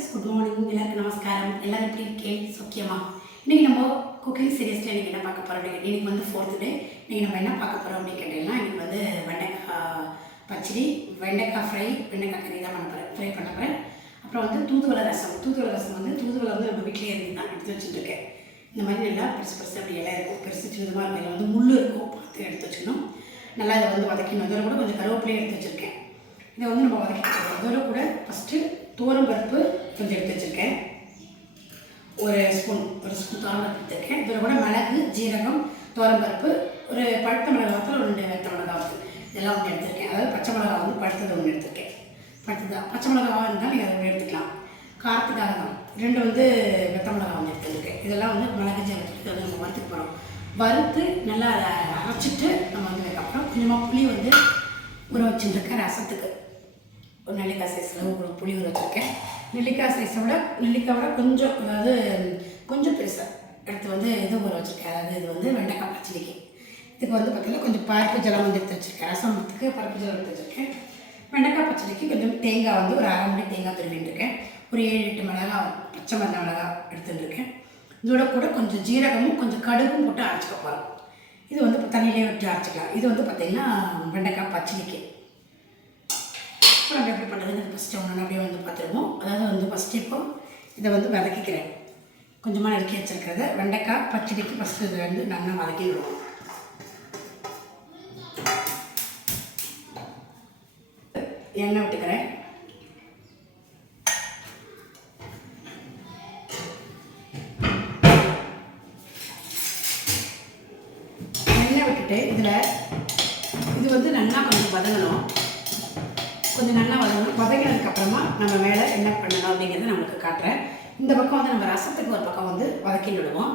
Friends, good morning. எல்லாருக்கும் நமஸ்காரம். எல்லோரும் எப்படி இருக்கேன்? சோக்கியமா? இன்றைக்கி நம்ம குக்கிங் சீரியஸில் இன்றைக்கி என்ன பார்க்க போகிறோம்? இன்றைக்கி வந்து 4th டே. இன்றைக்கி நம்ம என்ன பார்க்க போகிறோம் அப்படின்னு கேட்டிங்கன்னா, இன்றைக்கி வந்து வெண்டைக்காய் பச்சடி, வெண்டைக்காய் ஃப்ரை, வெண்டைக்காய் கறி தான் ஃப்ரை பண்ண போகிறேன். அப்புறம் வந்து தூதுவளை ரசம் வந்து தூதுவளை வந்து நம்ம வீட்டிலே இருந்து தான் எடுத்து வச்சுட்டுருக்கேன். இந்த மாதிரி நல்லா பெருசு அப்படி இலை இருக்கும், பெருசு சின்னதாக இருக்கும். இதில் வந்து முள் இருக்கும், பார்த்து எடுத்து வச்சுக்கணும். நல்லா இதை வந்து வதக்கணும். அதில் கூட கொஞ்சம் கருவேப்பிலையும் எடுத்து வச்சுருக்கேன். இதை வந்து நம்ம வதக்கிட்டு அதோட கூட ஃபஸ்ட்டு துவரம் பருப்பு கொஞ்சம் எடுத்து வச்சுருக்கேன். ஒரு ஸ்பூன் துவரம் பருப்பு எடுத்துருக்கேன். இதில் கூட மிளகு, ஜீரகம், துவரம் பருப்பு, ஒரு பழுத்த மிளகாத்தில் ஒரு 2 வெத்த மிளகாவது இதெல்லாம் ஒன்று எடுத்துருக்கேன். அதாவது பச்சை மிளகா வந்து பழுத்தது ஒன்று எடுத்துருக்கேன். பச்சை மிளகாவாக இருந்தால் நீங்கள் அதை ஒன்று எடுத்துக்கலாம். காரத்துக்காக தான் 2 வந்து வெத்த மிளகா வந்து எடுத்துருக்கேன். இதெல்லாம் வந்து மிளகு ஜீரகத்துக்கு வந்து நம்ம வறுத்துக்கு போகிறோம். வறுத்து நல்லா அதை அரைச்சிட்டு நம்ம வந்ததுக்கப்புறம் கொஞ்சமாக புளி வந்து ஊற வச்சுருக்கேன். ரசத்துக்கு ஒரு நெல்லிக்காய் சைஸில் ஒரு புளி ஊற வச்சுருக்கேன். நெல்லிக்காய் சைஸை விட நெல்லிக்காய் கொஞ்சம், அதாவது கொஞ்சம் பெருசாக எடுத்து வந்து இது ஊற வச்சுருக்கேன். அதாவது இது வந்து வெண்டைக்காய் பச்சடிக்கு. இதுக்கு வந்து பார்த்திங்கன்னா கொஞ்சம் பருப்பு ஜலம் வந்து எடுத்து வச்சுருக்கேன். ரசத்துக்கு பருப்பு ஜலம் எடுத்து வச்சுருக்கேன். வெண்டைக்காய் பச்சடிக்கு கொஞ்சம் தேங்காய் வந்து ஒரு 1/2 மணி தேங்காய் துருவிட்டுருக்கேன். ஒரு 7-8 மிளகாய், பச்சை மிளகா எடுத்துட்டுருக்கேன். இதோட கூட கொஞ்சம் ஜீரகமும் கொஞ்சம் கடுகும் போட்டு அரைச்சிக்க போகிறோம். இது வந்து இப்போ தண்ணியிலே விட்டு அரைச்சிக்கலாம். இது வந்து பார்த்திங்கன்னா வெண்டைக்காய் பச்சடிக்கு. நம்ம எப்படி பண்ணுறதுன்னு ஃபஸ்ட்டு ஒன்று அப்படியே வந்து பார்த்துருவோம். அதாவது வந்து ஃபஸ்ட்டு இப்போ இதை வந்து வதக்கிக்கிறேன். கொஞ்சமாக நறுக்கி வச்சுருக்கிறத வெண்டைக்காய் பச்சடிக்கு ஃபஸ்ட்டு இதை வந்து நல்லா வதக்கி விடுவோம். எண்ணெய் விட்டுக்கிறேன். எண்ணெய் விட்டுட்டு இதில் இது வந்து நல்லா கொஞ்சம் வதங்கணும். கொஞ்சம் நல்லா வதங்கினதுக்கப்புறமா நம்ம மேலே என்ன பண்ணணும் அப்படிங்கிறத நம்மளுக்கு காட்டுறேன். இந்த பக்கம் வந்து நம்ம ரசத்துக்கு ஒரு பக்கம் வந்து வதக்கி விடுவோம்.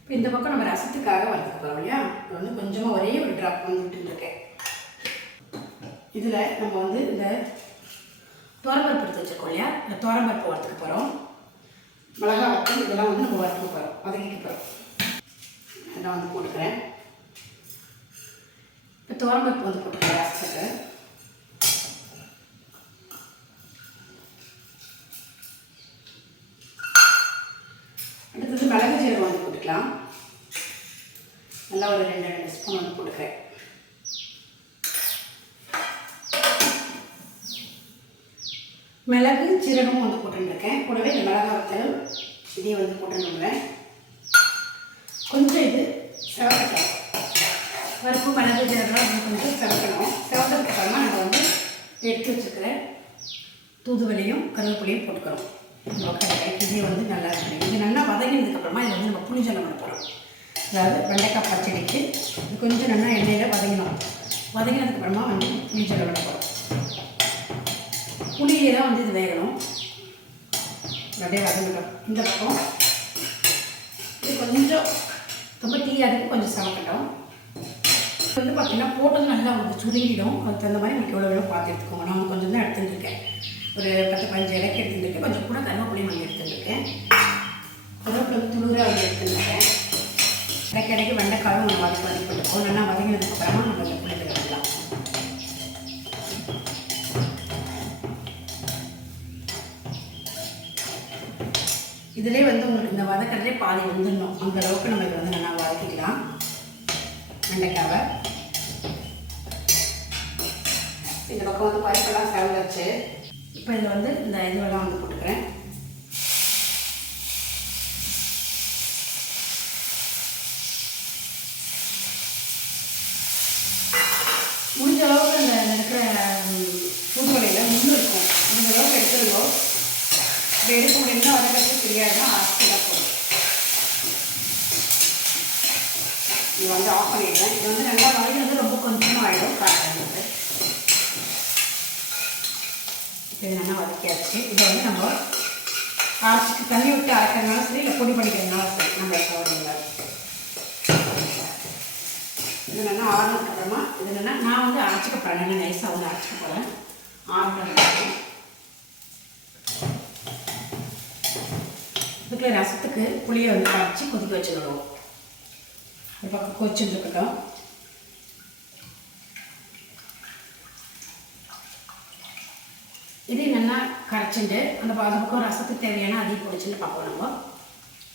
இப்போ இந்த பக்கம் நம்ம ரசத்துக்காக வதக்க போகிறோம் இல்லையா? இப்போ வந்து கொஞ்சமாக ஒரே ஒரு ட்ராப் வந்து விட்டுருக்கேன். இதில் நம்ம வந்து இந்த துவரம்பருப்பு எடுத்து வச்சுருக்கோம் இல்லையா? இந்த துவரம்பருப்பு வறுத்துக்க போகிறோம். மிளகா வத்தல் இதெல்லாம் வந்து நம்ம வறுத்துக்க போகிறோம், வதக்கிக்க போகிறோம். இதெல்லாம் வந்து போட்டுக்கிறேன். இப்போ துவரம்பருப்பு வந்து போட்டுக்கிறேன் ரசத்துக்கு. அடுத்தது மிளகு ஜீரகம் வந்து போட்டுக்கலாம். நல்லா ஒரு 2 ஸ்பூன் வந்து போட்டுக்கிறேன். மிளகு ஜீரகமும் வந்து போட்டுருக்கேன். கூடவே இந்த மிளகா வத்தலும் இதையும் வந்து போட்டுருக்கிறேன். கொஞ்சம் இது செவக்கட்டும். பருப்பு மிளகு ஜீரகம் வந்து கொஞ்சம் செவக்கணும். செவந்ததுக்கு அப்புறமா நம்ம வந்து எடுத்து வச்சுருக்கிறேன் தூதுவளையும் கருவேப்பிலையும் போட்டுக்கிறோம். இதே வந்து நல்லா இருக்குது. இது நல்லா வதங்கினதுக்கப்புறமா இதை வந்து நம்ம புளிஜலம் பண்ண போகிறோம். அதாவது வெண்டைக்காய் பச்சடிக்கு இது கொஞ்சம் நல்லா எண்ணெயில் வதங்கினோம். வதங்கினதுக்கப்புறமா வந்து புளிஜலம் பண்ண போகிறோம். புளியிலே தான் வந்து இது வேகணும். அப்படியே வதங்கட்டும். இந்த பக்கம் இது கொஞ்சம் ரொம்ப தீயாதுக்கு கொஞ்சம் சமைக்கட்டும். இது வந்து பார்த்திங்கன்னா போட்டது நல்லா வந்து சுருங்கிடும். அதுக்கு தகுந்த மாதிரி எனக்கு எவ்வளோ வேணும் பார்த்து எடுத்துக்கோங்க. நான் கொஞ்சம் தான் எடுத்துட்டுருக்கேன். ஒரு 10-15 இலைக்கு எடுத்துட்டுருக்கேன். கொஞ்சம் கூட கருவேப்பிலையும் வந்து எடுத்துட்டுருக்கேன். கருவேப்பிலை வந்து துளுராக வந்து எடுத்துட்டுருக்கேன். இடைக்கு வெண்டைக்காயும் நம்ம வதக்கி போட்டுக்கோம். நல்லா வதங்கினதுக்கப்புறமா நம்ம இந்த புளி கலக்கலாம். இதிலே வந்து உங்களுக்கு இந்த வதக்கிறதே பாதி வந்துடணும். அந்த அளவுக்கு நம்ம இதை வந்து நல்லா வதக்கிக்கலாம் வெண்டைக்காவை. இந்த பக்கம் வந்து பருப்பெல்லாம் செவந்தாச்சு. இப்போ இதில் வந்து இந்த இதுவெல்லாம் வந்து போட்டுக்கிறேன். முடிஞ்ச அளவுக்கு இந்த இருக்கிற தூதுவளையில் முள் இருக்கும். முடிஞ்ச அளவுக்கு எடுத்துருவோம். இப்படி எடுக்க முடியும்னா வதக்கிறது தெரியாதுன்னா ஆஃப்லாம் போடும். இது வந்து ஆஃப் பண்ணிடுறேன். இது வந்து நல்லா வதங்கினது ரொம்ப கொஞ்சமாக ஆகிடும். காட்டுறது இது நல்லா வதக்கியாச்சு. இதை வந்து நம்ம அரைச்சி தண்ணி விட்டு அரைக்கிறதுனால சரி, இல்லை பொடி பண்ணிக்கிறதுனால சரி, நம்ம கவலையில் இது நல்லா ஆறுனதுக்கப்புறமா இது என்னென்னா நான் வந்து அரைச்சிக்க போகிறேன். நல்லா நைஸாக வந்து அரைச்சிக்க போகிறேன். ஆறுனதுக்கு இதுக்குள்ள ரசத்துக்கு புளியை வந்து அரைச்சி கொதிக்க வச்சுக்கிடுவோம். ஒரு பக்கம் கொதிச்சுட்டு இருக்கட்டும். இதையும் நல்லா கரைச்சிட்டு அந்த பக்கம் ரசத்துக்கு தேவையான அதையும் பொடிச்சுன்னு பார்ப்போம். நம்ம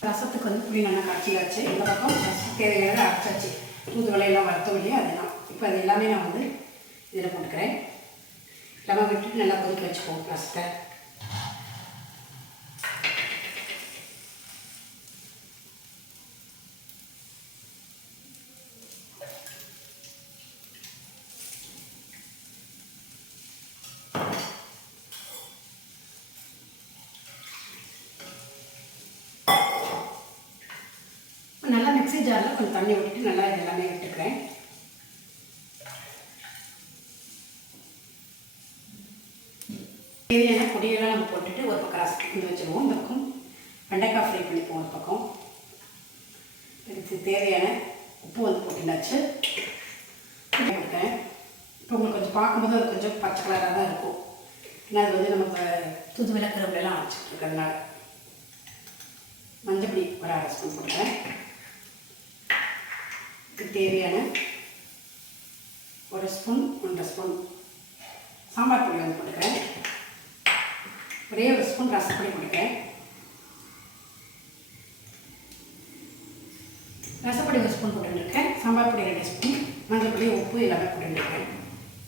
ரசத்துக்கு வந்து புளி நல்லா கரைச்சி இந்த பக்கம் ரசத்துக்கு தேவையான அரைச்சாச்சு. தூதுவளையெல்லாம் வறுத்த வழியாக அதெல்லாம் இப்போ அது எல்லாமே நான் வந்து இதில் போட்டுக்கிறேன். எல்லாமே விட்டுட்டு நல்லா கொதிக்க வச்சுப்போம் ரசத்தை. நல்லா மிக்ஸி ஜாரில் கொஞ்சம் தண்ணி விட்டுட்டு நல்லா இது எல்லாமே விட்டுக்கிறேன். தேவையான பொடியெல்லாம் நம்ம போட்டுட்டு ஒரு பக்கம் ரசத்துக்கு கொண்டு வச்சுருவோம். இந்த பக்கம் வெண்டைக்காய் ஃப்ரை பண்ணிப்போம். ஒரு பக்கம் இதுக்கு தேவையான உப்பு வந்து போட்டுனாச்சு போட்டுக்கிறேன். இப்போ உங்களுக்கு கொஞ்சம் பார்க்கும்போது அது கொஞ்சம் பச்சை கலராக தான் இருக்கும். ஏன்னா அது வந்து நம்ம தூதுவளை கருவேப்பிலைலாம் அரைச்சிட்டு இருக்கிறதுனால. மஞ்சப்பொடி ஒரு 1/2 ஸ்பூன் போட்டுக்கிறேன். இதுக்கு தேவையான 1 ஸ்பூன் 1/2 ஸ்பூன் சாம்பார் பொடி வந்து போட்டுக்கிறேன். ஒரே 1 ஸ்பூன் ரசப்பொடி போட்டுக்கிறேன். ரசப்பொடி 1 ஸ்பூன் போட்டுருக்கேன். சாம்பார் பொடி 2 ஸ்பூன், மஞ்சள் பொடி, உப்பு எல்லாமே போட்டுருக்கேன்.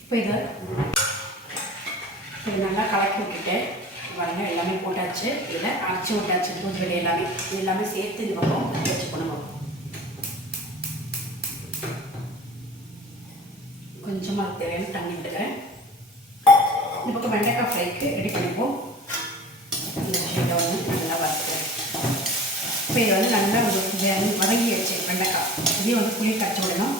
இப்போ இது நல்லா கலக்கி விட்டுட்டு பாருங்க எல்லாமே போட்டாச்சு. இதில் அரைச்சி விட்டாச்சு. தூதுவளை எல்லாமே சேர்த்து இந்த பக்கம் வச்சு பண்ணுவோம். கொஞ்சமாக தேவையான தண்ணி விட்டுக்கிறேன். இந்த பக்கம் வெண்டைக்காய் ஃப்ரைக்கு ரெடி பண்ணிப்போம். இந்த விஷயத்தை வந்து நல்லா வறுத்துக்கிறேன். இப்போ இதை வந்து நல்லா வதங்கி வச்சு வெண்டைக்காய் இதையும் வந்து புளி கரைச்சி விடணும்.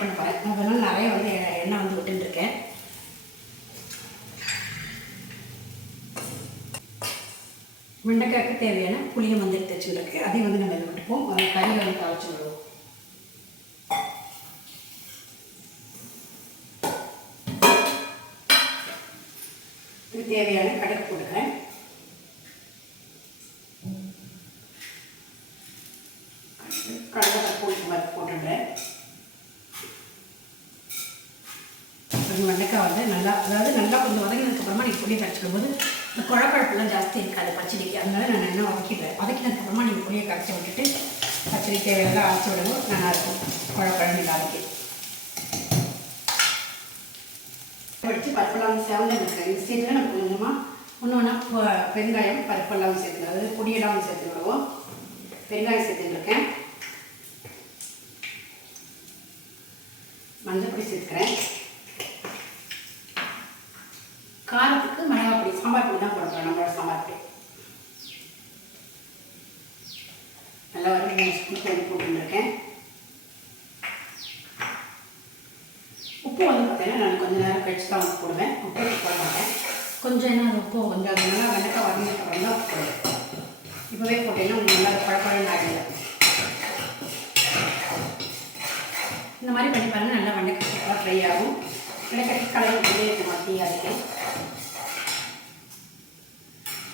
பண்ண போகிறேன். அதனால் நிறைய வந்து எண்ணெய் வந்து விட்டுருக்கேன். வெண்டைக்காய்க்கு தேவையான புளியை வந்து எடுத்து வச்சுருக்கு. அதையும் வந்து நம்ம விட்டுப்போம். கறி வந்து கரைச்சி விடுவோம். இது தேவையான கடுகு போட்டுக்கிறேன். கடலை போட்டுடுறேன். வெண்டைக்காய் வந்து நல்லா கொஞ்சம் வதங்கினதுக்கப்புறமா நீங்கள் புளியை கரைச்சிடும் போது இந்த குழப்பழப்பெல்லாம் ஜாஸ்தி இருக்காது பச்சடிக்கு. அதனால நான் நல்லா வதக்கினதுக்கப்புறமா நீங்கள் புளியை கரைச்சி விட்டுட்டு பச்சடி தேவையெல்லாம் அரைச்சி விடவும் நல்லாயிருக்கும். குழப்பழம் இல்லாதக்கு படித்து பருப்பெல்லாம் சேவந்து இருக்குது. இந்த ஸ்டேஜில் நம்ம கொஞ்சமாக ஒன்று பெருங்காயம் பருப்பெல்லாம் சேர்த்துக்கலாம். அதாவது பொடியெல்லாம் சேர்த்து விடுவோம். பெருங்காயம் சேர்த்துருக்கேன். மஞ்சள் பொடி சேர்த்துக்கிறேன். காரத்துக்கு மிளகாய் பொடி சாம்பார் பொடி தான் போடுறோம். நம்மளோட சாம்பார் பொடி நல்லா ஒரு 3 ஸ்பூன் பொடி போட்டுருக்கேன். உப்பு வந்து பார்த்தீங்கன்னா நான் கொஞ்சம் நேரம் கழிச்சு தான் உப்பு போடுவேன். உப்பு போட மாட்டேன். கொஞ்சம் என்ன உப்பு கொஞ்சம் அது நல்லா வெண்டைக்காய் வதங்கினதுக்கப்புறம் தான் உப்பு போடுவேன். இப்போவே போட்டீங்கன்னா உங்களுக்கு நல்லா பழப்பழம் ஆகிடுது. இந்த மாதிரி பண்ணி பாருங்கள். நல்லா வெண்டைக்காய் சூப்பராக ஃப்ரை ஆகும். வெண்டைக்காய் கலர் வெளியே இருக்க மாட்டேங்க. அதுக்கு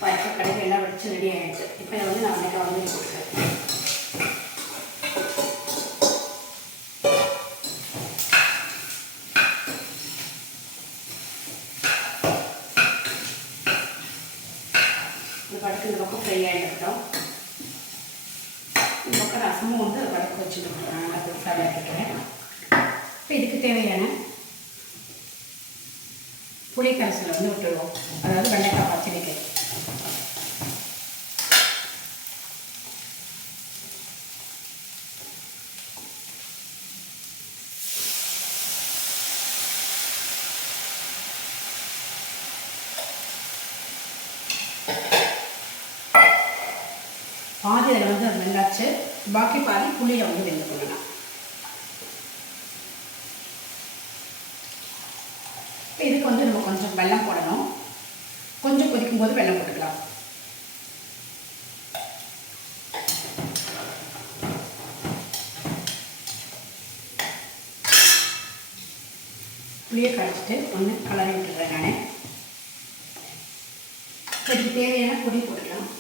பருப்பு கடைக்கு எல்லாம் வச்சு ரெடி ஆகிடுச்சு. இப்போ இதை வந்து நான் வெண்டைக்காய் வந்து போட்டுக்கிறேன். இந்த படுக்கு இந்த பக்கம் ஃப்ரை ஆகிட்டோம். இந்த பக்கம் ரசமும் வந்து அதை படுக்க வச்சுட்டு நல்லா பெருசாக வைக்கிறேன். இப்போ இதுக்கு தேவையான புளி கரைசலை வந்து விட்டுடுவோம். அதாவது வெண்டைக்காய் பச்சடிக்கு பாதி அதில் வந்து அது வெந்தாச்சு. பாக்கி பாதி புளியை வந்து வெந்து கொள்ளலாம். இப்போ இதுக்கு வந்து நம்ம கொஞ்சம் வெல்லம் போடணும். கொஞ்சம் கொதிக்கும் போது வெல்லம் போட்டுக்கலாம். புளியை கரைச்சிட்டு ஒன்று கலரி விட்டுறேன். நான் இதுக்கு தேவையான பொடி போட்டுக்கலாம்.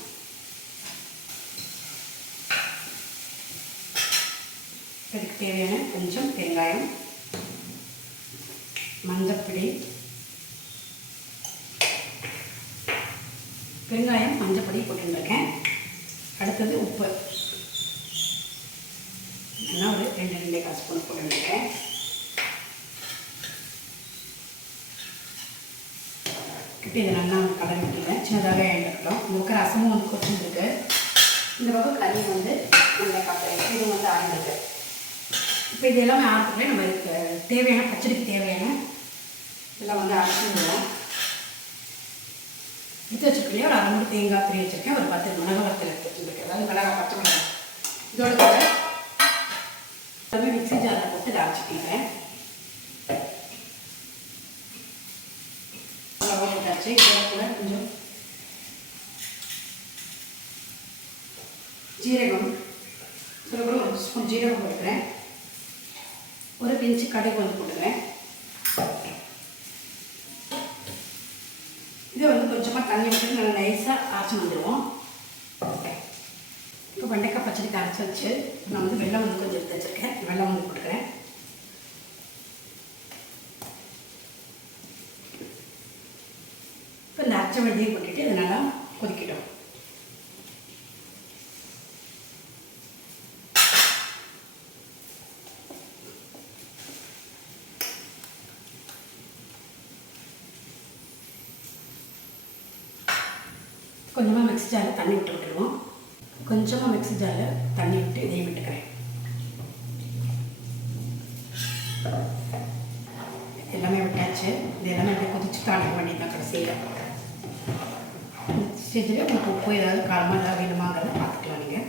இதுக்கு தேவையான கொஞ்சம் பெருங்காயம், மஞ்சப்பொடி, பெருங்காயம், மஞ்சப்பொடி போட்டுருக்கேன். அடுத்தது உப்பு என்ன ஒரு 2 ஸ்பூன் போட்டுருக்கேன். இப்போ இதை நல்லா கலரி விட்டுருவேன். சின்னதாகவே இருக்கட்டும். உங்களுக்கு ரசமும் வந்து கொச்சிருக்கு. இந்த பக்கம் கறி வந்து நல்லா காட்டுறேன். இது வந்து ஆயிருக்கு. இப்போ இது எல்லாமே ஆற்றுக்குள்ளே நம்ம தேவையான பச்சடிக்கு தேவையான இதெல்லாம் வந்து அரைச்சிடுவோம். எடுத்து வச்சுருக்கேன். ஒரு 1/2 மூடி தேங்காய் துருவி வச்சுருக்கேன். ஒரு 10 மிளகா வறுத்து எடுத்து வச்சுருக்கேன். அதாவது மிளகாய், பச்சை மிளகாய். இதோட கூட எல்லாமே மிக்ஸி ஜாரில் போட்டு இதை அரைச்சிக்கிறேன். மிளகா போட்டாச்சு. இதோட கூட கொஞ்சம் ஜீரகம், இதோட கூட 1 ஸ்பூன் ஜீரகம் போட்டுக்கிறேன். ஒரு பிஞ்சு கடுகு வந்து போட்டுக்கிறேன். இதை வந்து கொஞ்சமாக தண்ணி விட்டு நல்லா நைஸாக அரைச்சி வந்துடுவோம். இப்போ வெண்டைக்காய் பச்சடிக்கு அரைச்சி வச்சு நான் வந்து வெல்லம் வந்து கொஞ்சம் எடுத்து வச்சுருக்கேன். வெல்லம் வந்து போட்டுக்கிறேன். இப்போ இந்த அரைச்ச வெள்ளையும் போட்டுட்டு இதை நல்லா கொதிக்கிட்டோம். கொஞ்சமாக மிக்ஸி ஜாரில் தண்ணி விட்டுருவோம். கொஞ்சமாக மிக்ஸி ஜாரில் தண்ணி விட்டு இதையும் விட்டுக்கிறேன். எல்லாமே விட்டாச்சு. இது எல்லாமே அப்படியே கொதிச்சு தாளிக்க வேண்டியதான் கடைசியில். ஸ்டேஜில் உங்களுக்கு உப்பு ஏதாவது காரமாக ஏதாவது வேணுமாங்கிறத பார்த்துக்கலாம் நீங்கள்.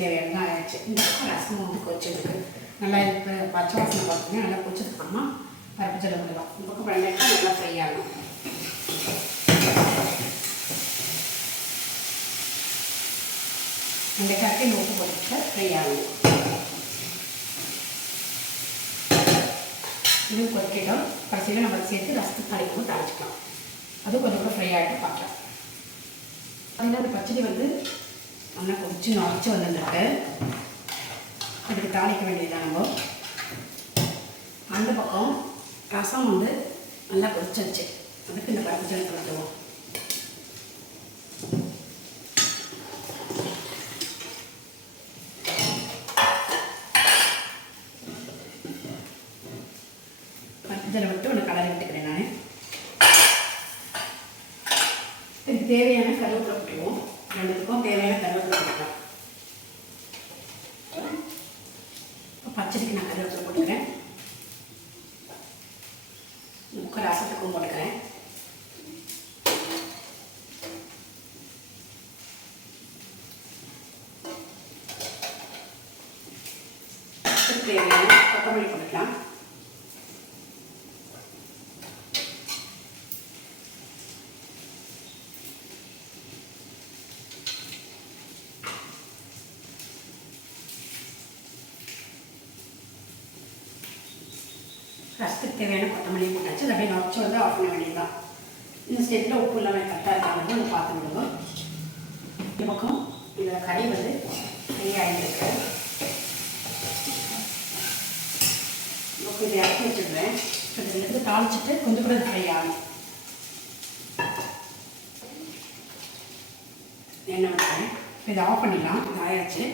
தேவையான ஆயிடுச்சு. இந்த பக்கம் ரசம் வந்து கொச்சதுக்கு நல்லா இப்போ பச்சை வாசனை பார்த்தீங்கன்னா நல்லா கொச்சதுக்கப்புறமா பருப்பு ஜல்ல விடலாம். இந்த பக்கம் வெண்டைக்காய் நல்லா ஃப்ரை ஆகும். வெண்டைக்காய்க்கு இந்த உப்பு போட்டு ஃப்ரை ஆகும். இதுவும் கொதிக்கிட்டோம். கடைசியில் நம்ம சேர்த்து ரசத்துக்கு தாளிக்கும் தாளிச்சிக்கலாம். அதுவும் கொஞ்சம் கூட ஃப்ரை ஆகிட்டு பார்க்கலாம். அதனால அந்த பச்சடி வந்து நல்லா கொதிச்சு நுழைச்சி வந்துருக்கு. அதுக்கு தாளிக்க வேண்டியதுதான். நம்ம அந்த பக்கம் ரசம் வந்து நல்லா கொதிச்சிருச்சு. அதுக்கு இந்த பருப்பு ஜல்ல கலந்துவோம். பருப்பு ஜல்ல விட்டு ஒன்று கலரி விட்டுக்கிறேன். நான் இதுக்கு தேவையான கருவேப்பிலை போட்டுக்குவோம். ரெண்டுத்துக்கும் தேவையான கருவேப்பிலை போட்டுக்கலாம். பச்சடிக்கு நான் கருவேப்பிலை போட்டுக்கிறேன். முக்கால் ரசத்துக்கும் போட்டுக்கிறேன். தேவையான கொத்தமல்லி போட்டுக்கலாம். ரசத்துக்கு தேவையான கொத்தமல்லி போட்டாச்சு. அதை அப்படியே நொச்சு வந்து ஆஃப் பண்ண வேண்டியதுதான். இந்த ஸ்டேஜில் உப்பு இல்லாமல் கரெக்டாக இருக்காங்க நம்ம பார்த்து விடுவோம். இந்த பக்கம் இந்த கறி வந்து ஃப்ரை ஆகிட்டு இதை இறக்கி வச்சுடுவேன். இதில் எடுத்து தாளிச்சிட்டு கொஞ்சம் கூட ஃப்ரை ஆகும். எண்ணெய் விட்டுறேன். இப்போ இதை ஆஃப் பண்ணிடலாம். இது ஆயாச்சு.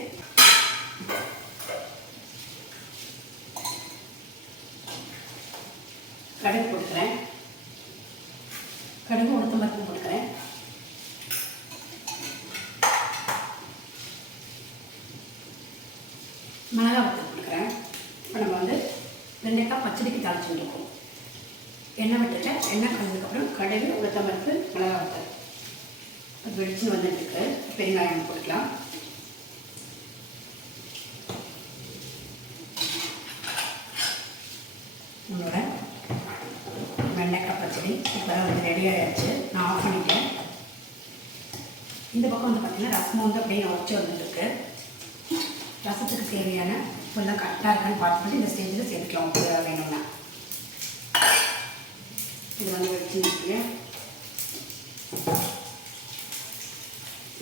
கடுகு போட்டுக்கிறேன். கடுகு உளுத்தம் பருப்பு போட்டுக்கிறேன். மிளகா வத்தல் போட்டுக்கிறேன். இப்போ நம்ம வந்து வெண்டைக்காய் பச்சடிக்கு தாளிச்சு வந்துருக்கோம். எண்ணெய் விட்டுட்டேன். எண்ணெய் கலந்ததுக்கப்புறம் கடுகு உளுத்தம் பருப்பு மிளகா வத்தல் அது வெடிச்சு வந்துட்டுருக்கு. பெருங்காயம் போட்டுக்கலாம். நம்மளோட வெண்டைக்காய் பச்சடி இப்போ வந்து ரெடி ஆகிடுச்சு. நான் ஆஃப் பண்ணிட்டேன். இந்த பக்கம் வந்து பார்த்திங்கன்னா ரசம் வந்து அப்படியே உடச்சி வந்துட்டுருக்கு. ரசத்துக்கு தேவையான உப்பெல்லாம் கரெக்டாக இருக்கான்னு பார்த்துட்டு இந்த ஸ்டேஜில் சேர்த்துக்கலாம். உப்பு வேணும்னா இது வந்து வச்சு நிற்கிறேன்.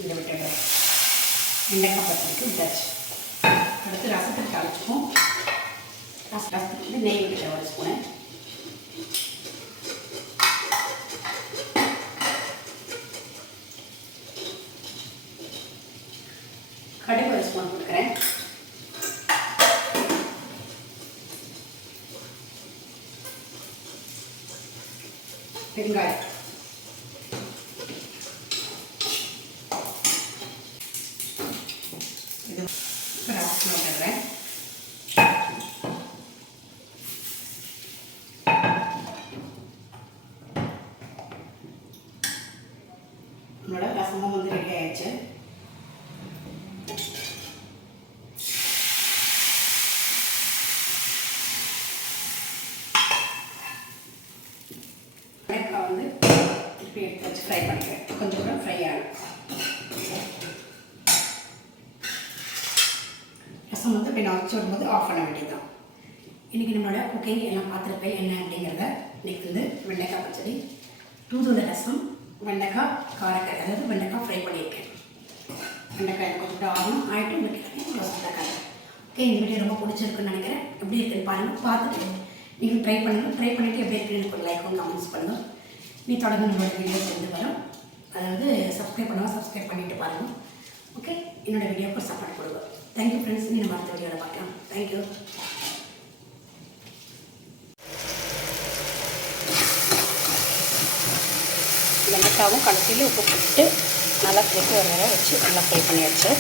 இதை விட்டுடுறேன். வெண்டைக்காய் பச்சடிக்கு விட்டாச்சு. அடுத்து ரசத்துக்கு தாளிச்சுப்போம். ரசத்துக்கு வந்து நெய் விட்டுட்டேன் ஒரு ஸ்பூனு. கடுகு ஒரு ஸ்பூன் கொடுக்குறேன். வெங்காயம் இது ரசம் விட்டுறேன். நம்மளோட ரசமும் வந்து ரெடி ஆயிடுச்சு. வெண்டைக்காய் வந்து இப்படி எடுத்து வச்சு ஃப்ரை பண்ணிக்கிறேன். கொஞ்சம் கூட ஃப்ரை ஆகும். ரசம் வந்து இப்படி நான் வச்சு வரும்போது ஆஃப் பண்ண வேண்டியதுதான். இன்றைக்கி நம்மளோட குக்கிங் எல்லாம் பார்த்துருப்பேன் என்ன அப்படிங்கிறத. இன்றைக்கி வந்து வெண்டைக்காய் பச்சடி, தூதுவளை ரசம், வெண்டைக்காய் காரக்கறி, அதாவது வெண்டைக்காய் ஃப்ரை பண்ணியிருக்கேன். வெண்டைக்காய் எனக்கு கொஞ்சம் ஆகணும் ஆகிட்டு உங்களுக்கு க்ளோஸ். ஓகே, இந்த வீடியோ ரொம்ப பிடிச்சிருக்குன்னு நினைக்கிறேன். எப்படி இருக்குன்னு பாருங்கள். பார்த்துட்டு நீங்கள் ட்ரை பண்ணுங்கள். ட்ரை பண்ணிவிட்டு எப்படி இருக்குன்னு எனக்கு ஒரு லைக்கும் கமெண்ட்ஸ் பண்ணுங்கள். நீ தொடர்ந்து நம்மளோட வீடியோஸ் வந்து வரும். அதாவது சப்ஸ்கிரைப் பண்ணுவோம், சப்ஸ்கிரைப் பண்ணிவிட்டு பாருங்கள். ஓகே, என்னோடய வீடியோக்கு ஒரு சப்போர்ட் கொடுங்க. Thank you friends. நீ நம்ம அடுத்த வீடியோவில் பார்க்கலாம். தேங்க்யூ. வெண்டைக்காவும் கடைசியில் உப்பு போட்டு நல்லா சேர்த்து ஒரு தடவை வச்சு நல்லா ஃப்ரை பண்ணியாச்சு.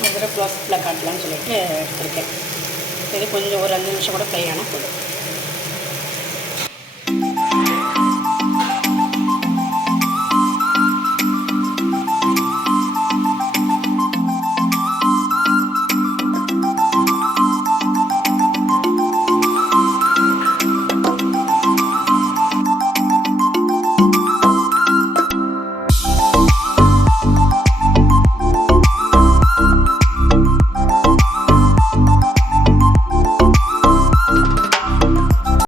ஒரு தடவை க்ளோஸ்அப்பில் காட்டலான்னு சொல்லிட்டு எடுத்துருக்கேன். இது கொஞ்சம் ஒரு 5 நிமிஷம் கூட ஃப்ரை ஆனால் போதும்.